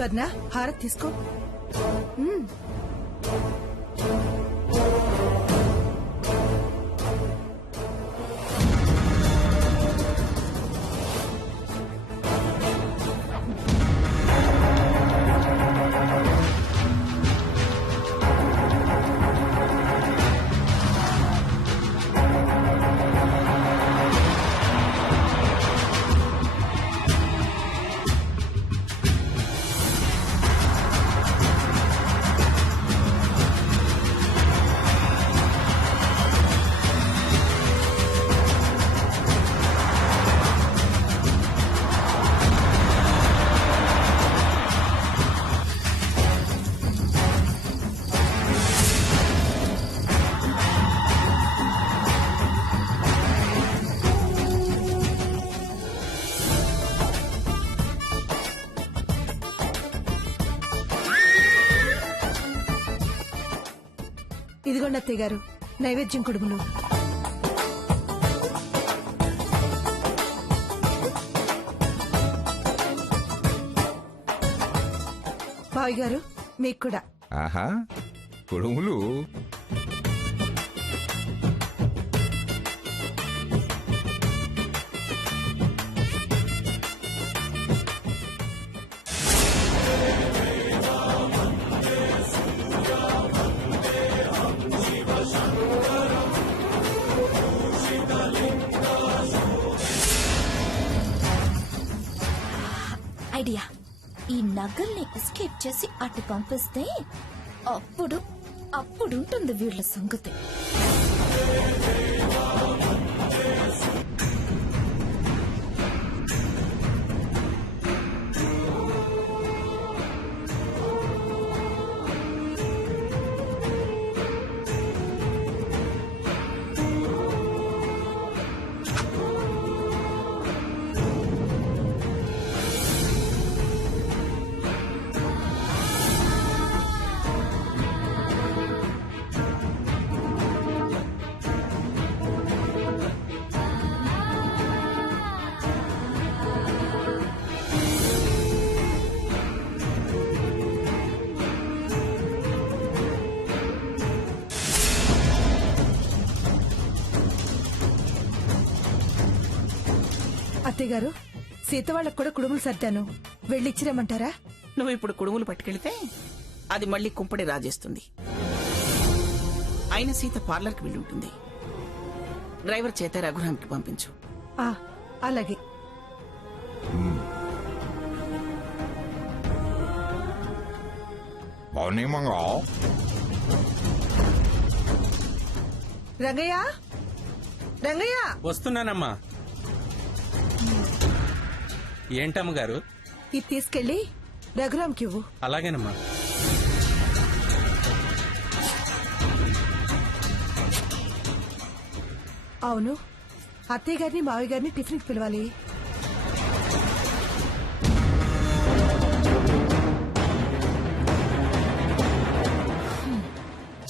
స్వర్ణ హారతి తీసుకో. ఇదిగోండి అత్తయ్య గారు నైవేద్యం కుడుములు. బావి గారు మీకు కూడా. ఆహా కుడుములు. ఐడియా, ఈ నగల్ని ఎస్కేప్ చేసి అటు పంపిస్తే అప్పుడుంటుంది వీళ్ళ సంగతి. అత్తయ్య గారు సీత వాళ్ళకు కూడా కుడుములు సర్దాను, వెళ్ళిచ్చిరమ్మంటారా? నువ్వు ఇప్పుడు కుడుములు పట్టుకెళ్తే అది మళ్ళీ కుంపడి రాజేస్తుంది. అయిన సీత పార్లర్కి వెళ్ళి ఉంటుంది. డ్రైవర్ చేత రఘురామ్కి పంపించు. అలాగే. రంగయ్య రంగయ్య వస్తున్నానమ్మా. ఏంటమ్మ గారు? ఇది తీసుకెళ్లి రఘురామ్కి ఇవ్వు. అలాగేనమ్మా. అవును, అత్తయ్య గారిని మావయ్య గారిని టిఫిన్కి పిలవాలి.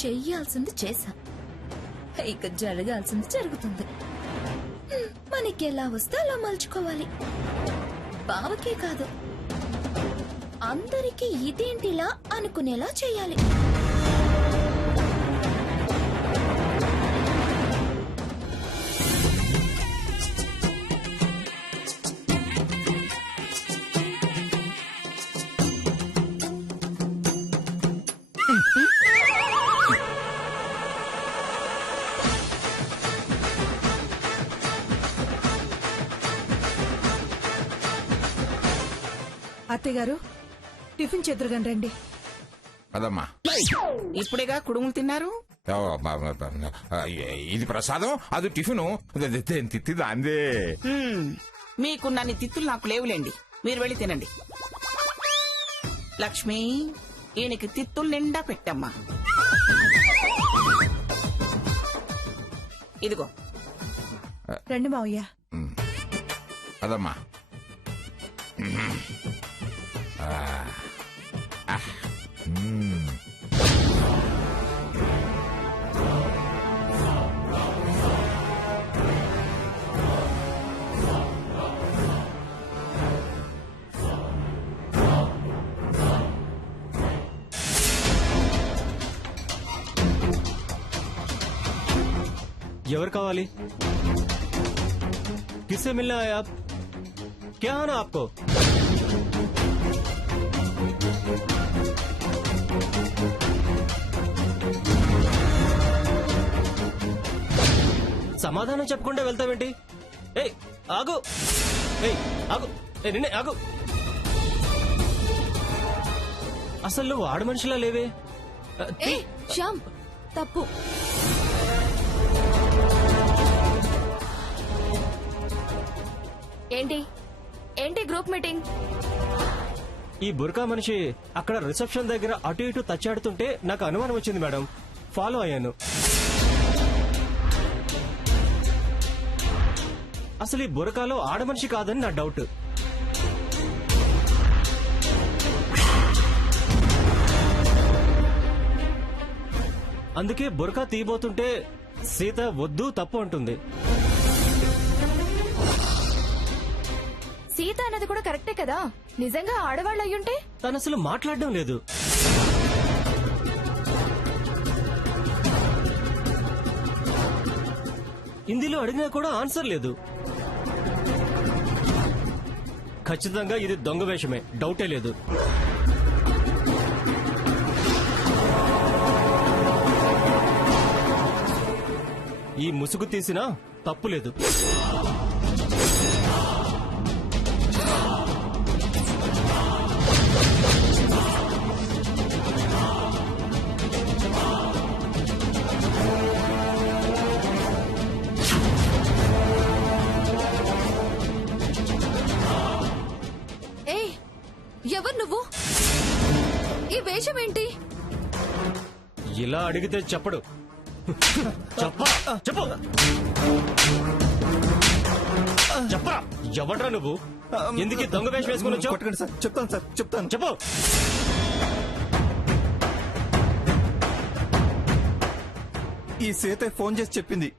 చెయ్యాల్సింది చేశా, ఇక జరగాల్సింది జరుగుతుంది. మనకి ఎలా వస్తే అలా మలుచుకోవాలి. బావకే కాదు, అందరికీ ఇదేంటిలా అనుకునేలా చేయాలి. అత్తయ్య గారు టిఫిన్ చేద్దరుగాని రండి. అదమ్మా, ఇప్పుడేగా కుడుములు తిన్నారు. ఇది ప్రసాదం, అది టిఫిను. తిత్తిదా అందే. మీకు నన్ను తిత్తులు నాకు లేవులేండి, మీరు వెళ్ళి తినండి. లక్ష్మి, ఈయనకి తిత్తులు నిండా పెట్టమ్మా. ఇదిగో. రండి మావయ్య. అదమ్మా. ఎవరు కావాలి? किससे मिलने आए आप? क्या है ना आपको? సమాధానం చెప్పకుండా వెళ్తావేంటి? ఏయ్ ఆగు! ఏయ్ ఆగు! నిన్నే ఆగు! అసలు నువ్వు ఆడ మనిషిలా లేవే. ఏ శ్యామ్, తప్పు. ఏంటి ఏంటి గ్రూప్ మీటింగ్? ఈ బుర్కా మనిషి అక్కడ రిసెప్షన్ దగ్గర అటు ఇటు తచ్చాడుతుంటే నాకు అనుమానం వచ్చింది మేడం. ఫాలో అయ్యాను. అసలు ఈ బురకాలో ఆడ మనిషి కాదని నా డౌట్. అందుకే బురకా తీయబోతుంటే సీత వద్దు తప్పు అంటుంది. సీత అన్నది కూడా కరెక్టే కదా. నిజంగా ఆడవాళ్ళు అయ్యుంటే తను అసలు మాట్లాడడం లేదు. హిందీలో అడిగినా కూడా ఆన్సర్ లేదు. ఖచ్చితంగా ఇది దొంగ వేషమే, డౌటే లేదు. ఈ ముసుగు తీసినా తప్పు లేదు. ఎవరు నువ్వు? ఈ వేషం ఏంటి? ఇలా అడిగితే చెప్పడు. చెప్పరా ఎవడ్రా నువ్వు? ఎందుకు ఈ దొంగ వేషం వేసుకుని వచ్చావు? కొట్టకండి సార్, చెప్తాను సార్, చెప్తాను. చెప్పు. ఈ సీత ఫోన్ చేసి చెప్పింది.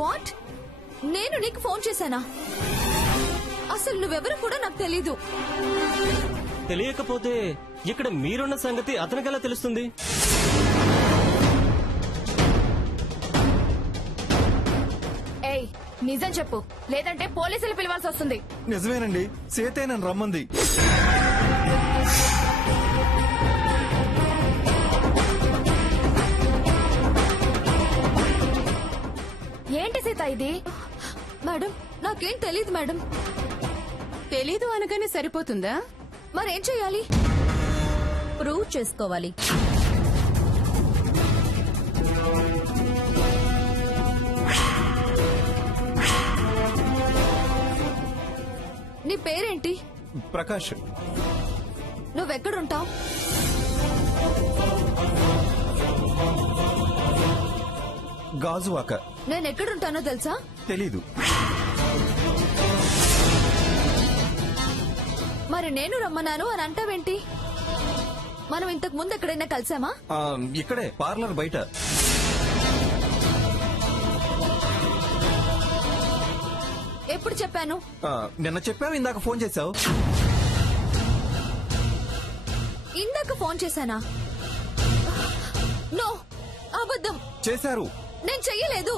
వాట్? నేను నీకు ఫోన్ చేశానా? అసలు నువ్వెవరు కూడా నాకు తెలీదు. తెలియకపోతే ఇక్కడ మీరున్న సంగతి అతనికెలా తెలుస్తుంది? ఏయ్, నిజం చెప్పు, లేదంటే పోలీసులు పిలవాల్సి వస్తుంది. నిజమేనండి, సీతే నన్ను రమ్మంది. ఏంటి సీత ఇది? మేడం, నాకేం తెలీదు మేడం. తెలీదు అనగానే సరిపోతుందా? మరేం చెయ్యాలి? ప్రూవ్ చేసుకోవాలి. నీ పేరేంటి? ప్రకాష్. నువ్వెక్కడుంటావు? గాజువాక. నేను ఎక్కడుంటానో తెలుసా? తెలీదు. మరి నేను రమ్మన్నాను అని అంటావేంటి? మనం ఇంతకు ముందు ఎక్కడైనా కలిసామా? ఇక్కడే, పార్లర్ బయట. ఎప్పుడు చెప్పాను? నిన్న చెప్పావు, ఇందాక ఫోన్ చేశావు. ఇందాక ఫోన్ చేశానా? నో, అబద్ధం. చేశారు. నేను చెయ్యలేదు.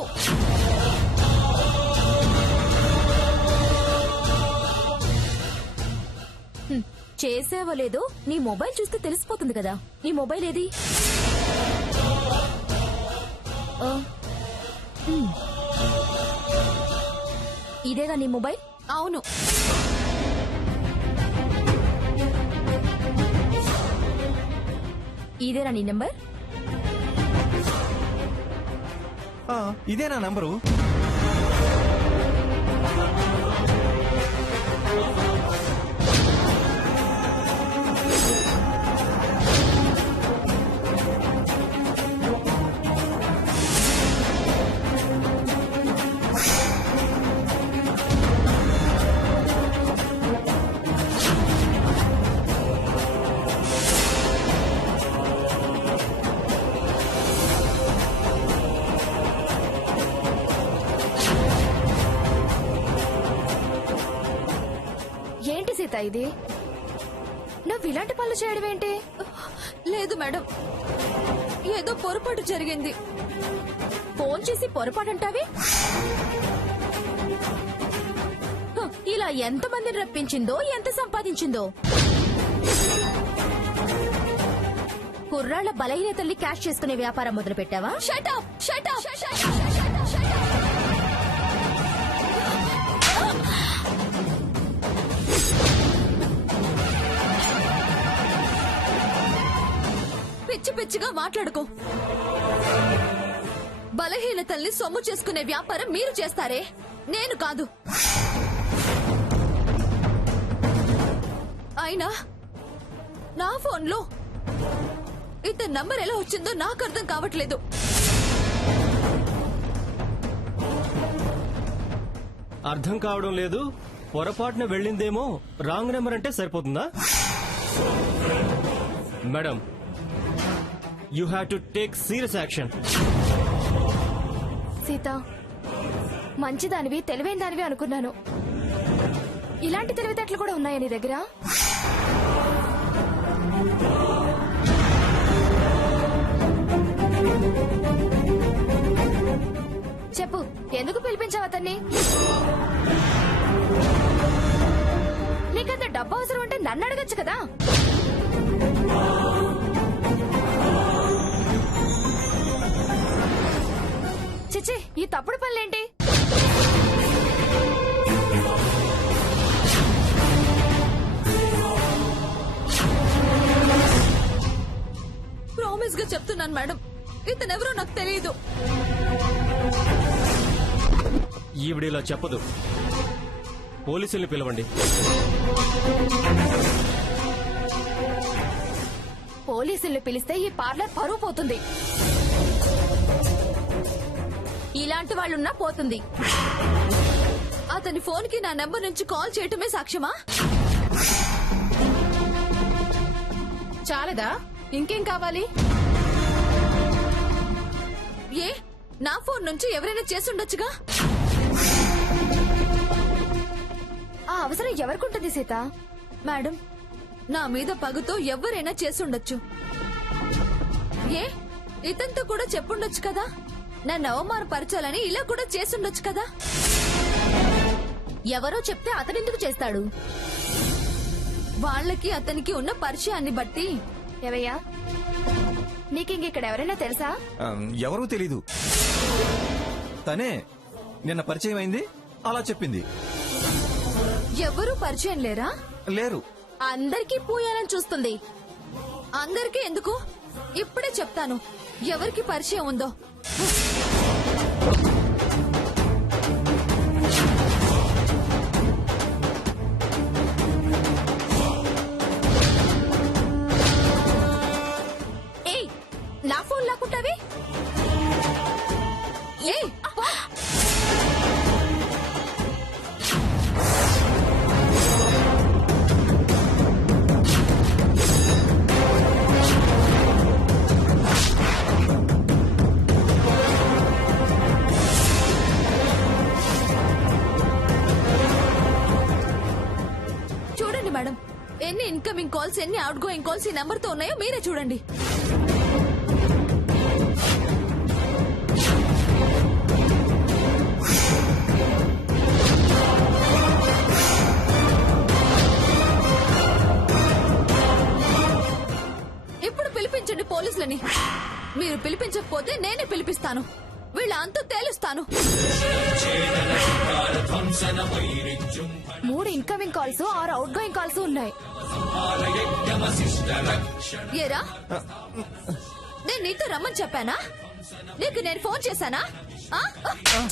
చేసావో లేదో నీ మొబైల్ చూస్తే తెలిసిపోతుంది కదా. నీ మొబైల్ ఏది? ఇదేగా నీ మొబైల్? అవును. ఇదేనా నీ నెంబర్? ఇదే నా నంబరు. ఇది? నువ్వు ఇలాంటి పనులు చేయడం ఏంటి? లేదు మేడం, ఏదో పొరపాటు జరిగింది. ఫోన్ చేసి పొరపాటు అంటావి? ఇలా ఎంత మందిని రప్పించిందో, ఎంత సంపాదించిందో. కుర్రాళ్ల బలహీనతల్ని క్యాష్ చేసుకునే వ్యాపారం మొదలు పెట్టావా? షటప్ షటప్ పిచ్చి పిచ్చిగా మాట్లాడుకో. బలహీనతల్ని సొమ్ము చేసుకునే వ్యాపారం మీరు చేస్తారే, నేను కాదు. అయినా నా ఫోన్లో ఇతని నంబర్ ఎలా వచ్చిందో నాకు అర్థం కావట్లేదు. అర్థం కావడం లేదు. పొరపాటున వెళ్ళిందేమో రాంగ్ నెంబర్ అంటే సరిపోతుందా? Madam, you have to take serious action. Sita, మంచిదానివి, తెలివైన దానివి అనుకున్నాను. ఇలాంటి తెలివితేటలు కూడా ఉన్నాయా నీ దగ్గర? చెప్పు, ఎందుకు పిలిపించావు అతన్ని? నీకంత డబ్బు అవసరం ఉంటే నన్ను అడగచ్చు కదా. చిచి, ఈ తప్పుడు పనులేంటి? ప్రామిస్ గా చెప్తున్నాను మేడం, ఇతనెవరో నాకు తెలియదు. ఈవిడిలా చెప్పదు. పోలీసుల్ని పిలవండి. పోలీసుల్ని పిలిస్తే ఈ పార్లర్ పరువు పోతుంది. ఇలాంటి వాళ్ళున్నా పోతుంది. అతని ఫోన్ కి నా నెంబర్ నుంచి కాల్ చేయటమే సాక్ష్యమా? చాలదా? ఇంకేం కావాలి? ఏ, నా ఫోన్ నుంచి ఎవరైనా చేసుండొచ్చుగా. ఆ అవసరం ఎవరికుంటుంది సీత? మేడం, నా మీద పగుతో ఎవరైనా చేసుండొచ్చు. ఏ, ఇతనితో కూడా చెప్పుండొచ్చు కదా. నన్ను అవమానపరచాలని ఇలా కూడా చేసుండొచ్చు కదా. ఎవరో చెప్తే అతనెందుకు చేస్తాడు? వాళ్ళకి అతనికి ఉన్న పరిచయాన్ని బట్టి. ఏవయ్యా, నీకింగిక్కడ ఎవరైనా తెలుసా? ఎవరూ తెలీదు. తనే నిన్న పరిచయం అయింది, అలా చెప్పింది. ఎవరూ పరిచయం లేరా? లేరు. అందరికీ పూయాలని చూస్తుంది. అందరికీ ఎందుకు? ఇప్పుడే చెప్తాను ఎవరికి పరిచయం ఉందో. ఏయ్, నా ఫోన్ లాక్కుంటావి? ఏయ్, పో. చూడండి మేడం, ఎన్ని ఇన్కమింగ్ కాల్స్, ఎన్ని అవుట్ గోయింగ్ కాల్స్ ఈ నెంబర్ తో ఉన్నాయో మీరే చూడండి. ఇప్పుడు పిలిపించండి పోలీసులని. మీరు పిలిపించకపోతే నేనే పిలిపిస్తాను. వీళ్ళ అంతా తేలుస్తాను. 3 incoming calls, 6 out going calls ఉన్నాయి. ఏరా, నేను నీతో రమ్మని చెప్పానా? నీకు నేను ఫోన్ చేశానా?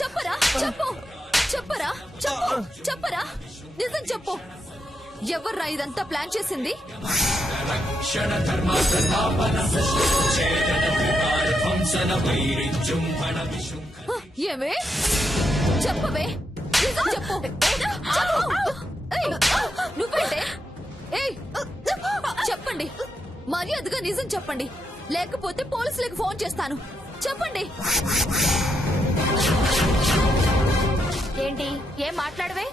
చెప్పరా, చెప్పు, చెప్పరా, చెప్పు, చెప్పరా, నిజం చెప్పు. ఎవర్రా ఇదంతా ప్లాన్ చేసింది? ఏమే, చెప్పవే, నిజం చెప్పు. ఏయ్, నువ్వేంటే? ఏయ్, చెప్పండి, మర్యాదగా నిజం చెప్పండి, లేకపోతే పోలీసులకు ఫోన్ చేస్తాను. చెప్పండి. ఏంటి, ఏం మాట్లాడవే?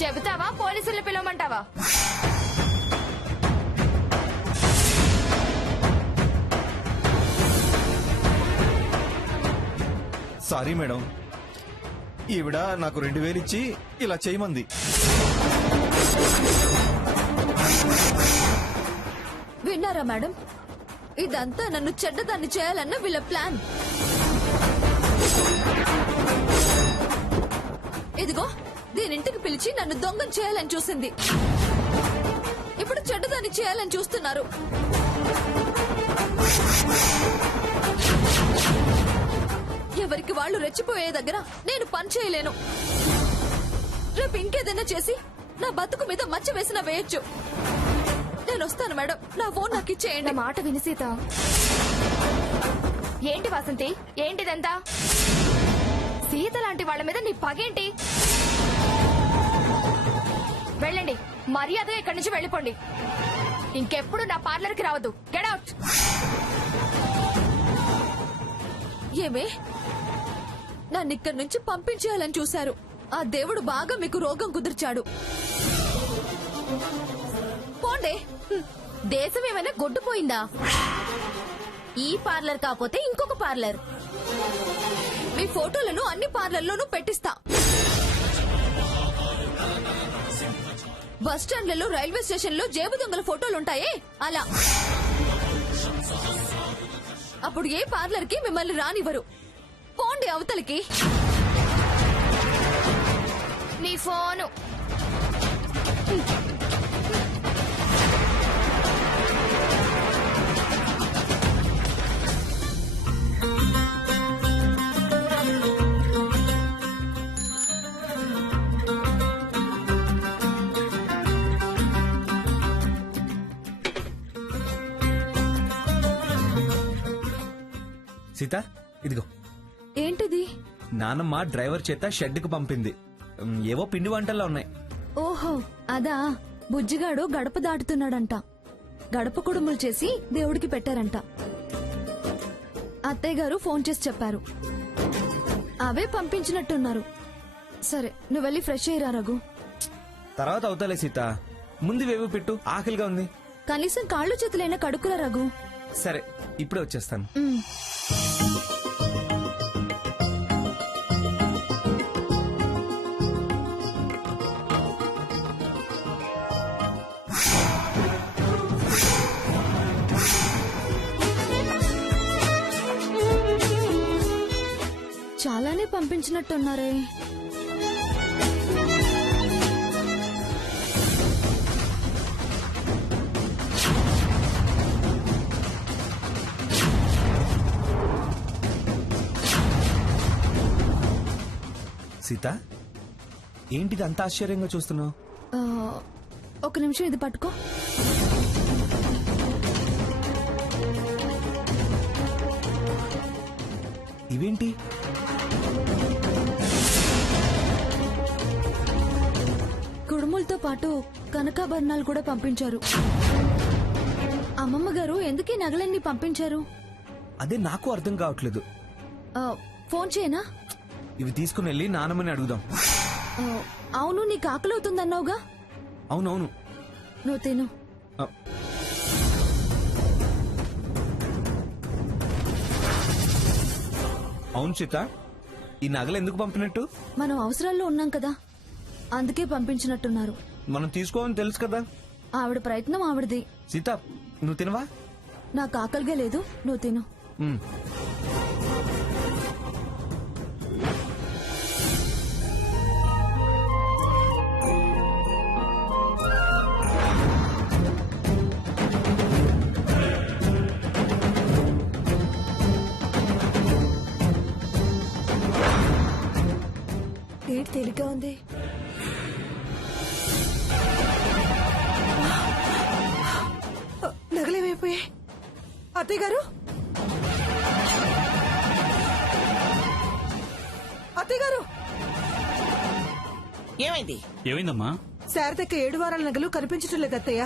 చెబుతావా పోలీసులు పిలవమంటావా? సారీ మేడం, ఈవిడ నాకు 2000 ఇచ్చి ఇలా చేయమంది. విన్నారా మేడం? ఇదంతా నన్ను చెడ్డదాన్ని చేయాలన్న వీళ్ళ ప్లాన్. ఇదిగో దీనింటికి పిలిచి నన్ను దొంగం చేయాలని చూసింది. ఇప్పుడు చెడ్డదాన్ని చేయాలని చూస్తున్నారు. ఎవరికి వాళ్ళు రెచ్చిపోయే దగ్గర నేను పని చేయలేను. రేపు ఇంకేదైనా చేసి నా బతుకు మీద మచ్చ వేసినా వేయొచ్చు. నేను వస్తాను మేడం, నా ఫోన్ నాకు ఇచ్చేయండి. మాట విని సీత. ఏంటి వాసంతి, ఏంటిదంతా? సీత లాంటి వాళ్ళ మీద నీ పగేంటి? వెళ్ళండి, మర్యాదగా ఇక్కడి నుంచి వెళ్ళిపోండి. ఇంకెప్పుడు నా పార్లర్కి రావద్దు. Get out. ఏమే, నన్ను ఇక్కడి నుంచి పంపించేయాలని చూశారు. ఆ దేవుడు బాగా మీకు రోగం కుదిర్చాడు. పోండే. దేశం ఏమైనా గొడ్డుపోయిందా? ఈ పార్లర్ కాకపోతే ఇంకొక పార్లర్. మీ ఫోటోలను అన్ని పార్లర్లోనూ పెట్టిస్తా. బస్ స్టాండ్లలో, రైల్వే స్టేషన్ లో జేబు దొంగల ఫోటోలుంటాయే అలా. అప్పుడు ఏ పార్లర్ కి మిమ్మల్ని రానివ్వరు. పోండి అవతలికి. నీ ఫోను. సీత, ఇదిగో. ఏంటిది? నానమ్మ డ్రైవర్ చేత షెడ్కి పంపింది. ఏవో పిండి వంటల్లో ఉన్నాయి. ఓహో అదా. బుజ్జిగాడు గడప దాటుతున్నాడంట. గడప కుడుములు చేసి దేవుడికి పెట్టారంట. అత్తయ్య గారు ఫోన్ చేసి చెప్పారు. అవే పంపించినట్టున్నారు. సరే, నువ్వు వెళ్ళి ఫ్రెష్ అయ్యిరా రఘు. తర్వాత అవుతాలే సీత, ముందు వేవు పెట్టు, ఆకలిగా ఉంది. కనీసం కాళ్ళు చేతులైనా కడుక్కురా రఘు. సరే, ఇప్పుడే వచ్చేస్తాను. ఉమ్. చాలానే పంపించినట్టున్నారే. సీత, ఏంటిది అంత ఆశ్చర్యంగా చూస్తున్నావు? ఒక నిమిషం ఇది పట్టుకో. ఇవేంటి? కుడుములతో పాటు కనకాభరణాలు కూడా పంపించారు. అమ్మమ్మ గారు ఎందుకీ నగలన్నీ పంపించారు? అదే నాకు అర్థం కావట్లేదు. ఫోన్ చేయనా? ఇవి తీసుకుని వెళ్ళి నానమ్మని అడుగుదాం. అవును, నీకు ఆకలవుతుందన్నావుగా. అవునవును, నువ్వు తిను. అవును సీత, ఈ నగలు ఎందుకు పంపినట్టు? మనం అవసరాల్లో ఉన్నాం కదా, అందుకే పంపించినట్టున్నారు. మనం తీసుకోవాలని తెలుసు కదా. ఆవిడ ప్రయత్నం ఆవిడది. సీత, నువ్వు తినవా? నాకు ఆకలిగా లేదు, నువ్వు తిను. ఉమ్. ఏంటి తేలిగ్గా ఉంది? నగలేమైపోయాయి? అత్తయ్య గారు, అత్తయ్య గారు, ఏమైంది? ఏమైందమ్మా? శారదక్క 7 వారాల నగలు కనిపించటం లేదు అత్తయ్య.